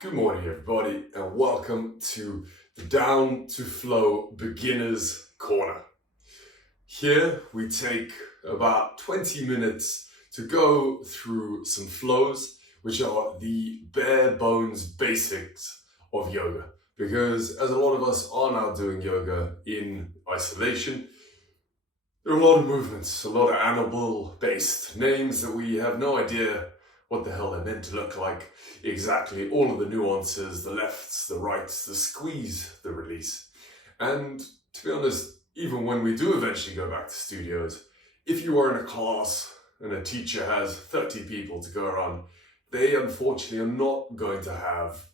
Good morning, everybody, and welcome to the Down to Flow Beginners Corner. Here we take about 20 minutes to go through some flows, which are the bare bones basics of yoga. Because as a lot of us are now doing yoga in isolation, there are a lot of movements, a lot of animal-based names that we have no idea what the hell they're meant to look like exactly, all of the nuances, the lefts, the rights, the squeeze, the release. And to be honest, even when we do eventually go back to studios, if you are in a class and a teacher has 30 people to go around, they unfortunately are not going to have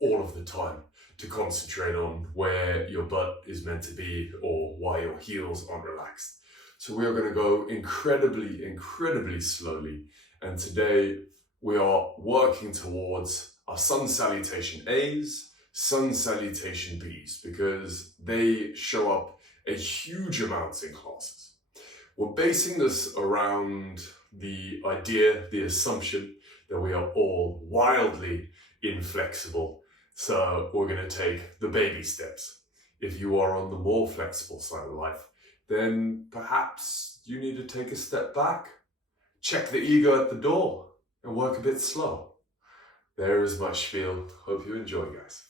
all of the time to concentrate on where your butt is meant to be or why your heels aren't relaxed. So we are going to go incredibly slowly. And today we are working towards our sun salutation A's, sun salutation B's, because they show up a huge amount in classes. We're basing this around the idea, the assumption that we are all wildly inflexible. So we're going to take the baby steps. If you are on the more flexible side of life, then perhaps you need to take a step back. Check the ego at the door and work a bit slow. There is my spiel. Hope you enjoy, guys.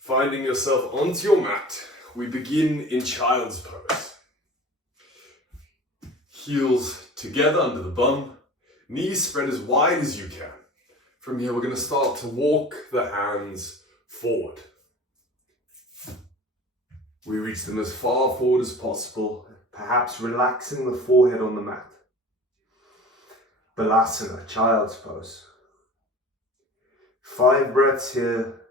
Finding yourself onto your mat, we begin in child's pose. Heels together under the bum, knees spread as wide as you can. From here, we're going to start to walk the hands forward. We reach them as far forward as possible, perhaps relaxing the forehead on the mat. Balasana, child's pose. 5 breaths here,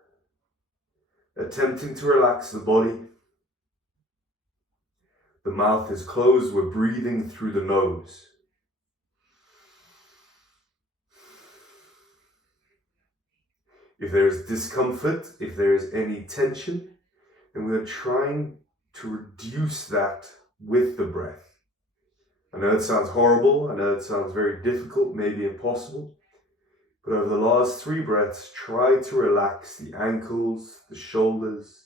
attempting to relax the body. The mouth is closed, we're breathing through the nose. If there is discomfort, if there is any tension, and we're trying to reduce that with the breath. I know it sounds horrible, I know it sounds very difficult, maybe impossible, but over the last 3 breaths, try to relax the ankles, the shoulders.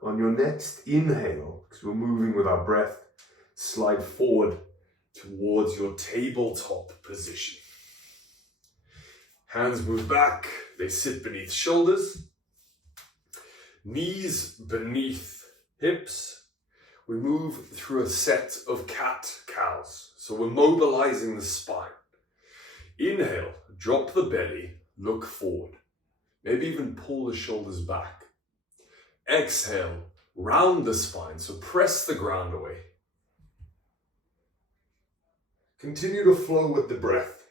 On your next inhale, because we're moving with our breath, slide forward towards your tabletop position. Hands move back, they sit beneath shoulders. Knees beneath hips. We move through a set of cat-cows, so we're mobilizing the spine. Inhale, drop the belly, look forward. Maybe even pull the shoulders back. Exhale, round the spine, so press the ground away. Continue to flow with the breath.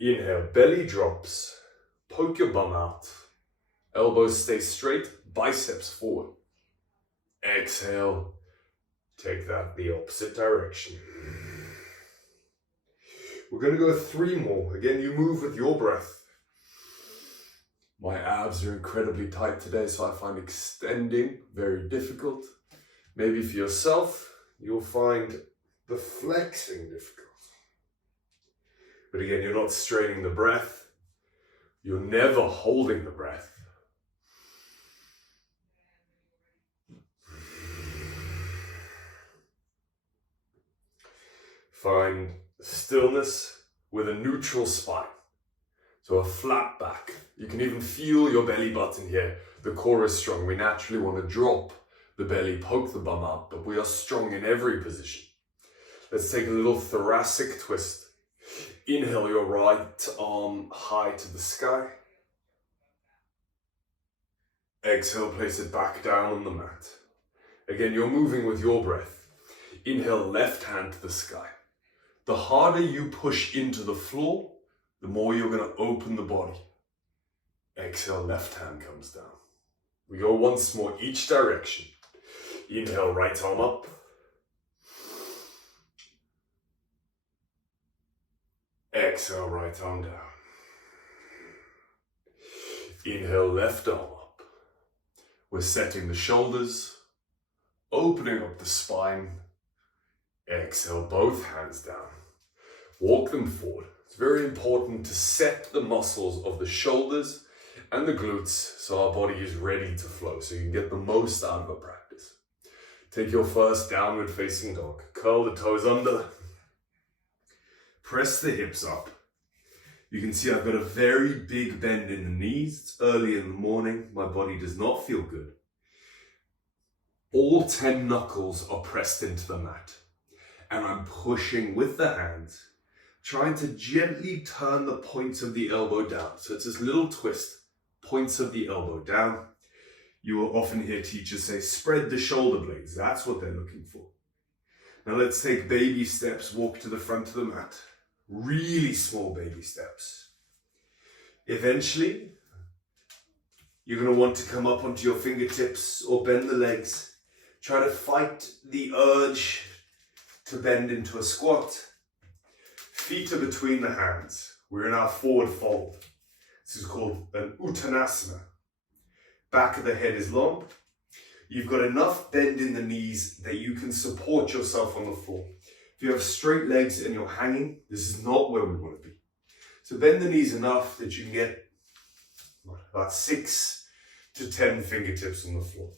Inhale, belly drops, poke your bum out. Elbows stay straight, biceps forward. Exhale, take that the opposite direction. We're going to go 3 more. Again, you move with your breath. My abs are incredibly tight today, so I find extending very difficult. Maybe for yourself, you'll find the flexing difficult. But again, you're not straining the breath. You're never holding the breath. Find stillness with a neutral spine. So a flat back. You can even feel your belly button here. The core is strong. We naturally want to drop the belly, poke the bum out, but we are strong in every position. Let's take a little thoracic twist. Inhale your right arm high to the sky. Exhale, place it back down on the mat. Again, you're moving with your breath. Inhale, left hand to the sky. The harder you push into the floor, the more you're going to open the body. Exhale, left hand comes down. We go once more, each direction. Inhale, right arm up. Exhale, right arm down. Inhale, left arm up. We're setting the shoulders, opening up the spine. Exhale, both hands down. Walk them forward. It's very important to set the muscles of the shoulders and the glutes so our body is ready to flow, so you can get the most out of a practice. Take your first downward facing dog. Curl the toes under. Press the hips up. You can see I've got a very big bend in the knees. It's early in the morning. My body does not feel good. All 10 knuckles are pressed into the mat. And I'm pushing with the hands, trying to gently turn the points of the elbow down. So it's this little twist, points of the elbow down. You will often hear teachers say, spread the shoulder blades. That's what they're looking for. Now let's take baby steps, walk to the front of the mat. Really small baby steps. Eventually, you're going to want to come up onto your fingertips or bend the legs. Try to fight the urge to bend into a squat. Feet are between the hands. We're in our forward fold. This is called an uttanasana. Back of the head is long. You've got enough bend in the knees that you can support yourself on the floor. If you have straight legs and you're hanging, this is not where we want to be. So bend the knees enough that you can get about 6 to 10 fingertips on the floor.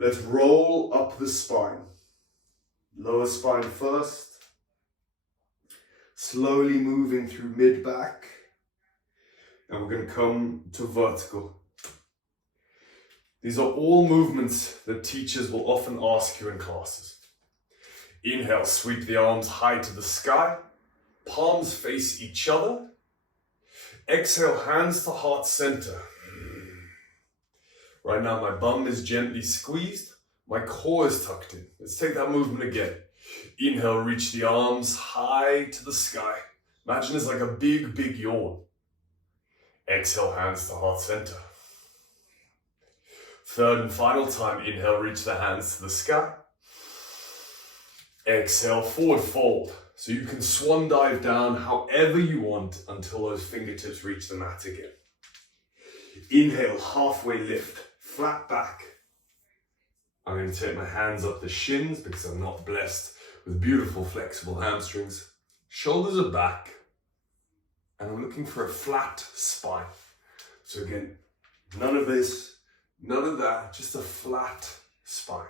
Let's roll up the spine. Lower spine first. Slowly moving through mid-back. And we're going to come to vertical. These are all movements that teachers will often ask you in classes. Inhale, sweep the arms high to the sky. Palms face each other. Exhale, hands to heart center. Right now my bum is gently squeezed. My core is tucked in. Let's take that movement again. Inhale, reach the arms high to the sky. Imagine it's like a big, big yawn. Exhale, hands to heart center. Third and final time, inhale, reach the hands to the sky. Exhale, forward fold. So you can swan dive down however you want until those fingertips reach the mat again. Inhale, halfway lift, flat back. I'm going to take my hands up the shins because I'm not blessed with beautiful flexible hamstrings. Shoulders are back. And I'm looking for a flat spine. So again, none of this, none of that, just a flat spine.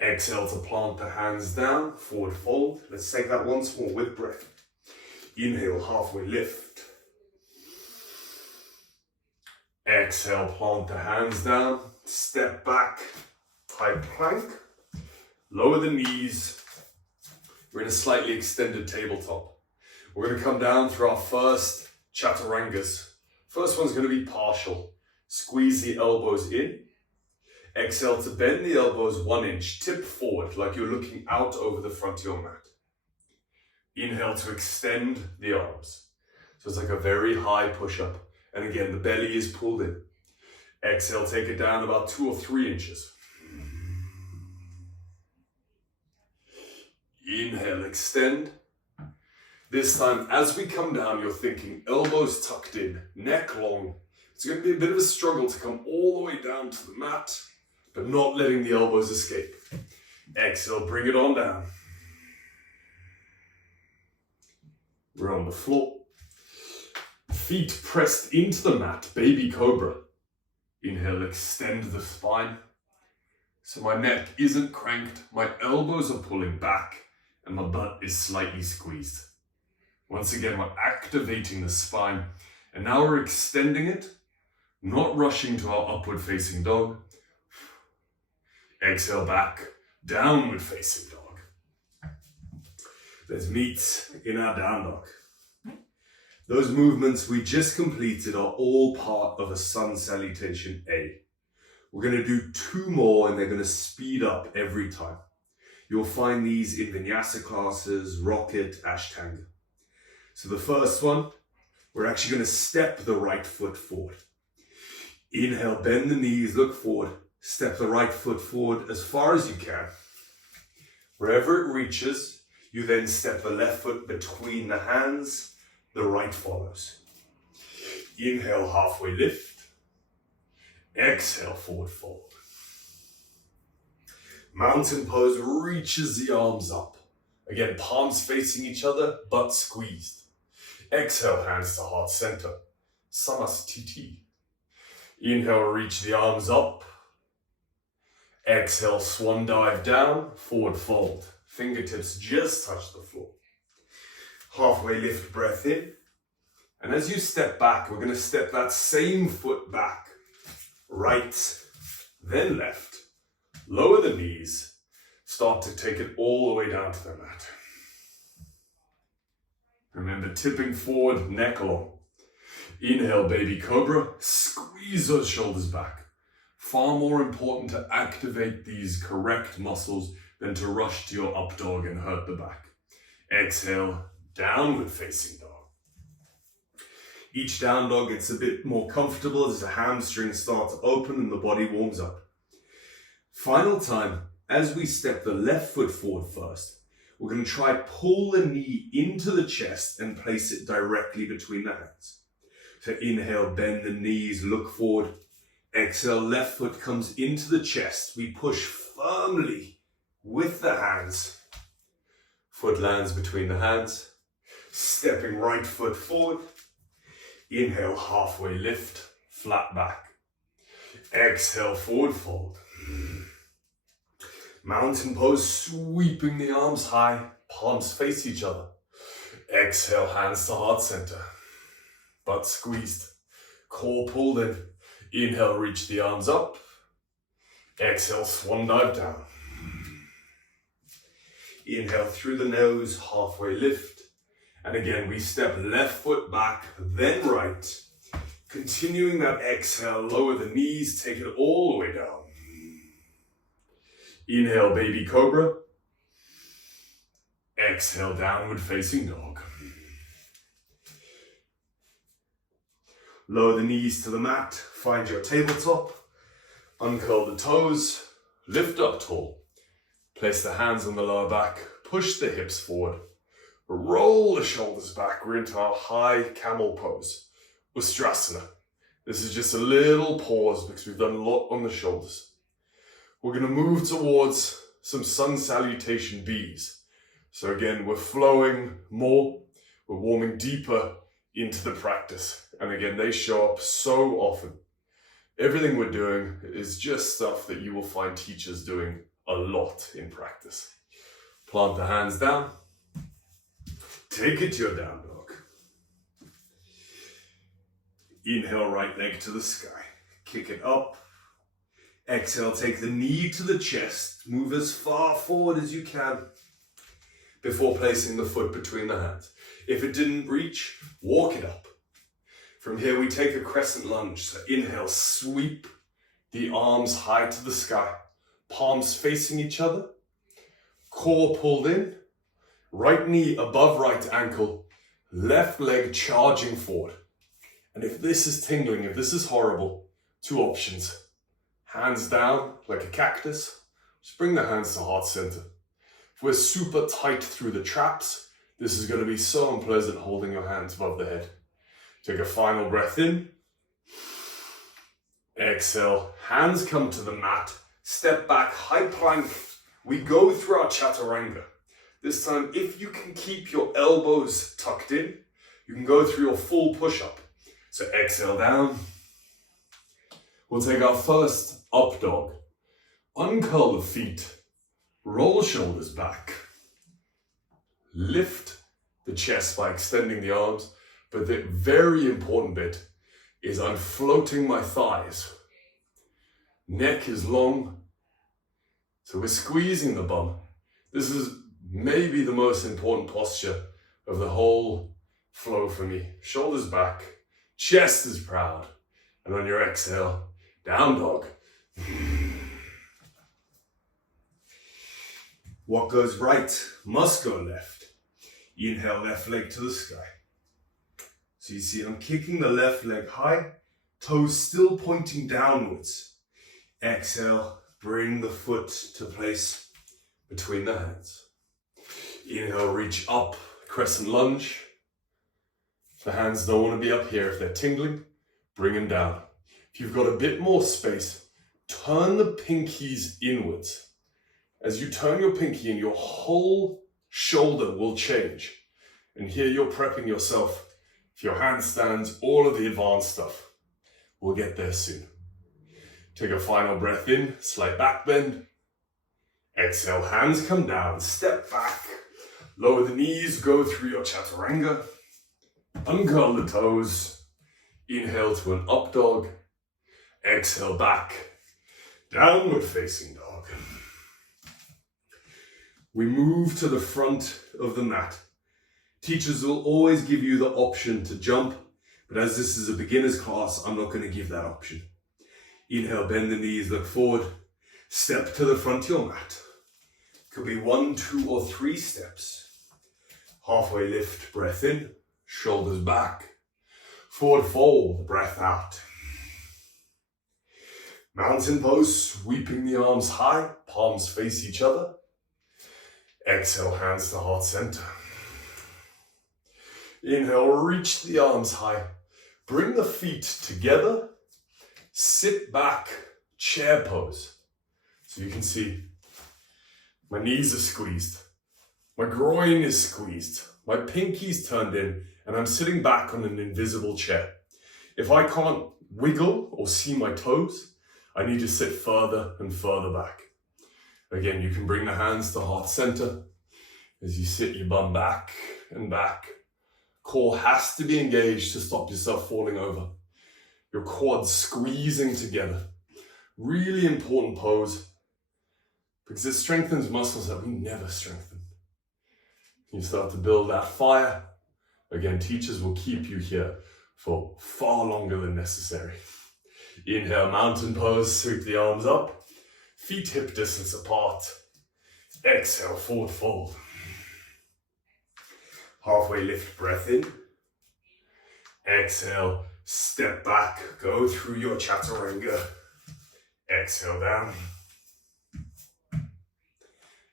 Exhale to plant the hands down, forward fold. Let's take that once more with breath. Inhale, halfway lift. Exhale, plant the hands down, step back, high plank. Lower the knees. We're in a slightly extended tabletop. We're going to come down through our first chaturangas. First one's going to be partial. Squeeze the elbows in. Exhale to bend the elbows 1 inch, tip forward like you're looking out over the front of your mat. Inhale to extend the arms. So it's like a very high push-up. And again, the belly is pulled in. Exhale, take it down about 2 or 3 inches. Inhale, extend. This time, as we come down, you're thinking elbows tucked in, neck long. It's going to be a bit of a struggle to come all the way down to the mat, but not letting the elbows escape. Exhale, bring it on down. We're on the floor. Feet pressed into the mat, baby cobra. Inhale, extend the spine. So my neck isn't cranked, my elbows are pulling back, and my butt is slightly squeezed. Once again, we're activating the spine, and now we're extending it, not rushing to our upward facing dog. Exhale back, downward facing dog. Let's meet in our down dog. Those movements we just completed are all part of a sun salutation A. We're going to do 2 more and they're going to speed up every time. You'll find these in vinyasa classes, rocket, ashtanga. So the first one, we're actually going to step the right foot forward. Inhale, bend the knees, look forward. Step the right foot forward as far as you can. Wherever it reaches, You then step the left foot between the hands, the right follows. Inhale, halfway lift. Exhale, forward fold. Mountain pose reaches the arms up. Again, palms facing each other, butt squeezed. Exhale, hands to heart center. Samasthiti. Inhale, reach the arms up. Exhale, swan dive down, forward fold. Fingertips just touch the floor. Halfway lift, breath in. And as you step back, we're going to step that same foot back. Right, then left. Lower the knees. Start to take it all the way down to the mat. Remember, tipping forward, neck long. Inhale, baby cobra. Squeeze those shoulders back. Far more important to activate these correct muscles than to rush to your up dog and hurt the back. Exhale, downward facing dog. Each down dog gets a bit more comfortable as the hamstrings start to open and the body warms up. Final time, as we step the left foot forward first, we're going to try pull the knee into the chest and place it directly between the hands. So inhale, bend the knees, look forward. Exhale, left foot comes into the chest. We push firmly with the hands. Foot lands between the hands. Stepping right foot forward. Inhale, halfway lift, flat back. Exhale, forward fold. Mountain pose, sweeping the arms high, palms face each other. Exhale, hands to heart center. Butt squeezed, core pulled in. Inhale, reach the arms up. Exhale, swan dive down. Inhale through the nose, halfway lift. And again, we step left foot back, then right. Continuing that exhale, lower the knees, take it all the way down. Inhale, baby cobra. Exhale, downward facing dog. Lower the knees to the mat, find your tabletop, uncurl the toes, lift up tall. Place the hands on the lower back, push the hips forward, roll the shoulders back. We're into our high camel pose, Ustrasana. This is just a little pause because we've done a lot on the shoulders. We're going to move towards some sun salutation bees. So again, we're flowing more, we're warming deeper into the practice. And again, they show up so often. Everything we're doing is just stuff that you will find teachers doing a lot in practice. Plant the hands down. Take it to your down dog. Inhale, right leg to the sky. Kick it up. Exhale, take the knee to the chest. Move as far forward as you can before placing the foot between the hands. If it didn't reach, walk it up. From here, we take a crescent lunge. So inhale, sweep the arms high to the sky. Palms facing each other. Core pulled in. Right knee above right ankle. Left leg charging forward. And if this is tingling, if this is horrible, two options. Hands down like a cactus. Just bring the hands to heart center. If we're super tight through the traps, this is going to be so unpleasant holding your hands above the head. Take a final breath in. Exhale, hands come to the mat. Step back, high plank. We go through our chaturanga. This time, if you can keep your elbows tucked in, you can go through your full push-up. So exhale down. We'll take our first up dog. Uncurl the feet. Roll shoulders back. Lift the chest by extending the arms. But the very important bit is I'm floating my thighs. Neck is long. So we're squeezing the bum. This is maybe the most important posture of the whole flow for me. Shoulders back. Chest is proud. And on your exhale, down dog. What goes right must go left. Inhale, left leg to the sky. So you see, I'm kicking the left leg high, toes still pointing downwards. Exhale, bring the foot to place between the hands. Inhale, reach up, crescent lunge. If the hands don't want to be up here, if they're tingling, bring them down. If you've got a bit more space, turn the pinkies inwards. As you turn your pinky in, your whole shoulder will change. And here you're prepping yourself for your handstands, all of the advanced stuff. We'll get there soon. Take a final breath in, slight back bend. Exhale, hands come down, step back. Lower the knees, go through your chaturanga. Uncurl the toes. Inhale to an up dog. Exhale back. Downward facing dog. We move to the front of the mat. Teachers will always give you the option to jump, but as this is a beginner's class, I'm not going to give that option. Inhale, bend the knees, look forward. Step to the front of your mat. Could be 1, 2, or 3 steps. Halfway lift, breath in, shoulders back. Forward fold, breath out. Mountain pose, sweeping the arms high, palms face each other. Exhale, hands to heart center. Inhale, reach the arms high. Bring the feet together. Sit back, chair pose. So you can see my knees are squeezed. My groin is squeezed. My pinky's turned in, and I'm sitting back on an invisible chair. If I can't wiggle or see my toes, I need to sit further and further back. Again, you can bring the hands to heart center. As you sit your bum back and back. Core has to be engaged to stop yourself falling over. Your quads squeezing together. Really important pose because it strengthens muscles that we never strengthen. You start to build that fire. Again, teachers will keep you here for far longer than necessary. Inhale, mountain pose, sweep the arms up. Feet hip distance apart. Exhale, forward fold. Halfway lift, breath in. Exhale, step back, go through your chaturanga. Exhale down.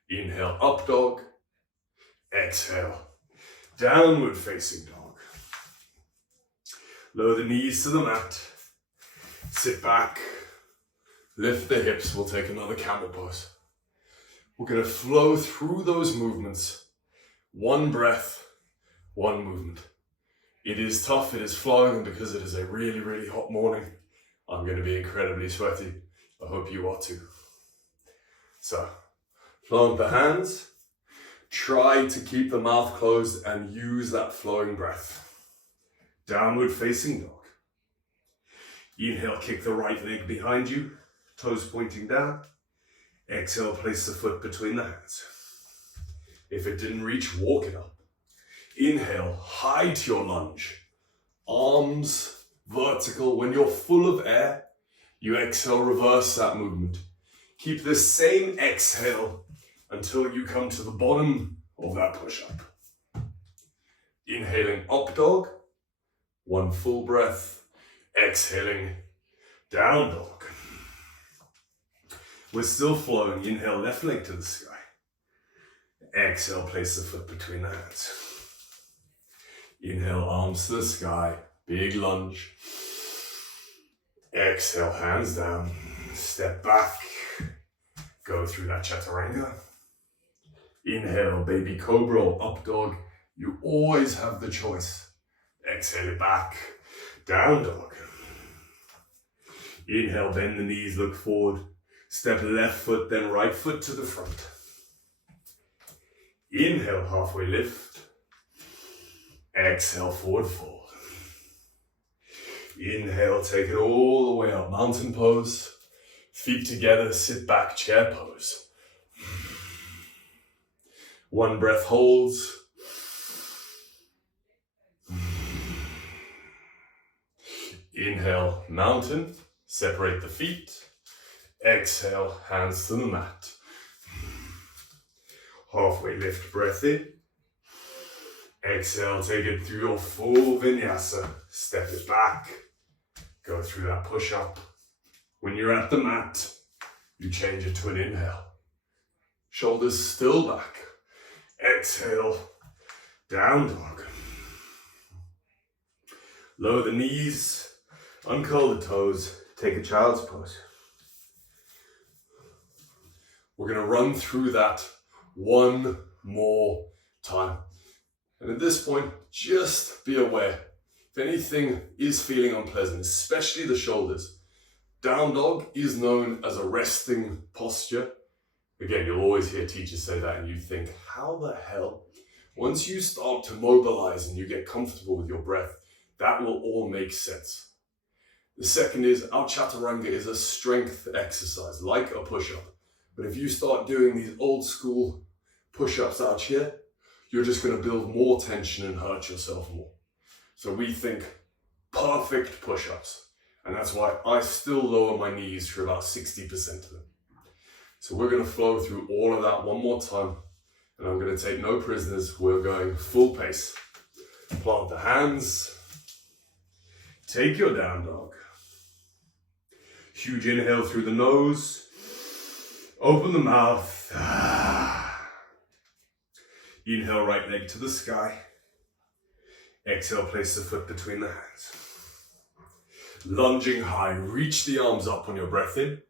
Inhale, up dog. Exhale, downward facing dog. Lower the knees to the mat. Sit back. Lift the hips. We'll take another camel pose. We're going to flow through those movements. One breath, one movement. It is tough, it is flowing, and because it is a really, really hot morning, I'm going to be incredibly sweaty. I hope you are too. So, plant the hands. Try to keep the mouth closed and use that flowing breath. Downward facing dog. Inhale, kick the right leg behind you, toes pointing down. Exhale, place the foot between the hands. If it didn't reach, walk it up. Inhale, high to your lunge. Arms vertical. When you're full of air, you exhale, reverse that movement. Keep this same exhale until you come to the bottom of that push-up. Inhaling up dog. One full breath. Exhaling down dog. We're still flowing. Inhale, left leg to the sky. Exhale, place the foot between the hands. Inhale, arms to the sky. Big lunge. Exhale, hands down. Step back. Go through that chaturanga. Inhale, baby cobra or up dog. You always have the choice. Exhale it back. Down dog. Inhale, bend the knees, look forward. Step left foot, then right foot to the front. Inhale, halfway lift. Exhale, forward fold. Inhale, take it all the way up. Mountain pose. Feet together, sit back, chair pose. One breath holds. Inhale, mountain. Separate the feet. Exhale, hands to the mat. Halfway lift, breath in. Exhale, take it through your full vinyasa. Step it back. Go through that push-up. When you're at the mat, you change it to an inhale. Shoulders still back. Exhale, down dog. Lower the knees, uncurl the toes, take a child's pose. We're going to run through that one more time. And at this point, just be aware. If anything is feeling unpleasant, especially the shoulders, down dog is known as a resting posture. Again, you'll always hear teachers say that and you think, how the hell? Once you start to mobilize and you get comfortable with your breath, that will all make sense. The second is our chaturanga is a strength exercise, like a push-up. But if you start doing these old school push-ups out here, you're just going to build more tension and hurt yourself more. So we think perfect push-ups. And that's why I still lower my knees for about 60% of them. So we're going to flow through all of that one more time. And I'm going to take no prisoners. We're going full pace. Plant the hands. Take your down dog. Huge inhale through the nose. Open the mouth. Inhale, right leg to the sky. Exhale, place the foot between the hands. Lunging high, reach the arms up on your breath in.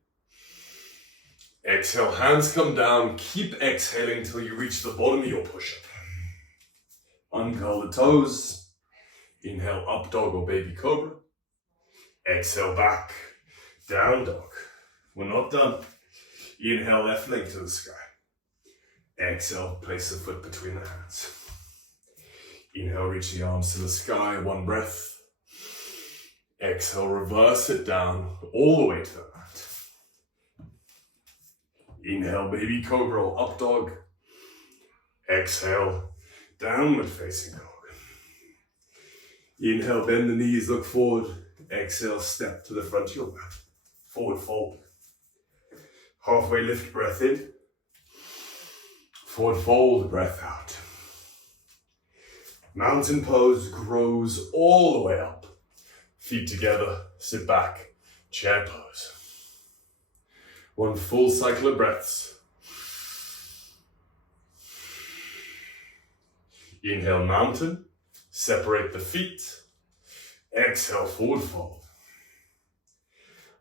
Exhale, hands come down. Keep exhaling till you reach the bottom of your push-up. Uncurl the toes. Inhale, up dog or baby cobra. Exhale, back, down dog. We're not done. Inhale, left leg to the sky. Exhale, place the foot between the hands. Inhale, reach the arms to the sky, one breath. Exhale, reverse it down, all the way to the mat. Inhale, baby cobra or up dog. Exhale, downward facing dog. Inhale, bend the knees, look forward. Exhale, step to the front of your mat. Forward fold. Halfway lift, breath in. Forward fold, breath out. Mountain pose grows all the way up. Feet together, sit back, chair pose. One full cycle of breaths. Inhale, mountain. Separate the feet. Exhale, forward fold.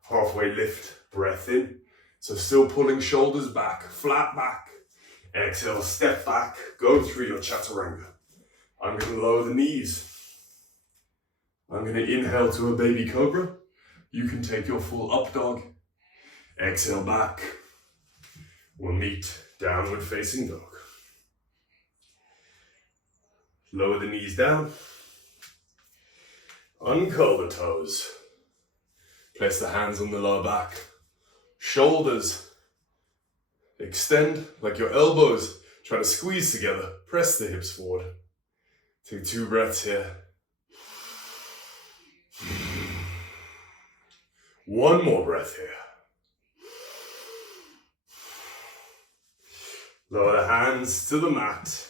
Halfway lift, breath in. So still pulling shoulders back, flat back. Exhale, step back, go through your chaturanga. I'm going to lower the knees. I'm going to inhale to a baby cobra. You can take your full up dog. Exhale back. We'll meet downward facing dog. Lower the knees down. Uncurl the toes. Place the hands on the lower back. Shoulders extend like your elbows. Try to squeeze together. Press the hips forward. Take 2 breaths here. One more breath here. Lower the hands to the mat.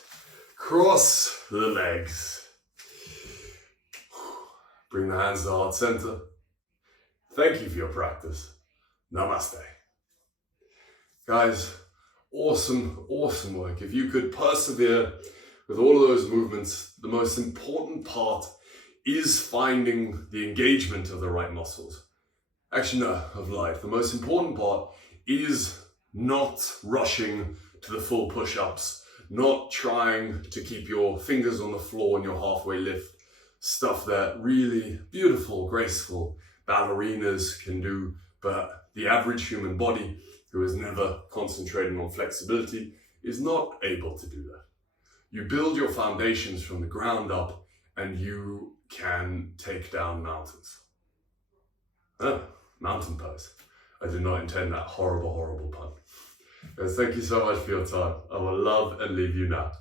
Cross the legs. Bring the hands to heart center. Thank you for your practice. Namaste. Guys, awesome, awesome work. If you could persevere with all of those movements, the most important part is finding the engagement of the right muscles. Actually, no, I've lied. The most important part is not rushing to the full push-ups, not trying to keep your fingers on the floor in your halfway lift, stuff that really beautiful, graceful ballerinas can do, but the average human body who has never concentrated on flexibility is not able to do that. You build your foundations from the ground up and you can take down mountains. Mountain pose. I did not intend that horrible, horrible pun. Guys, thank you so much for your time. I will love and leave you now.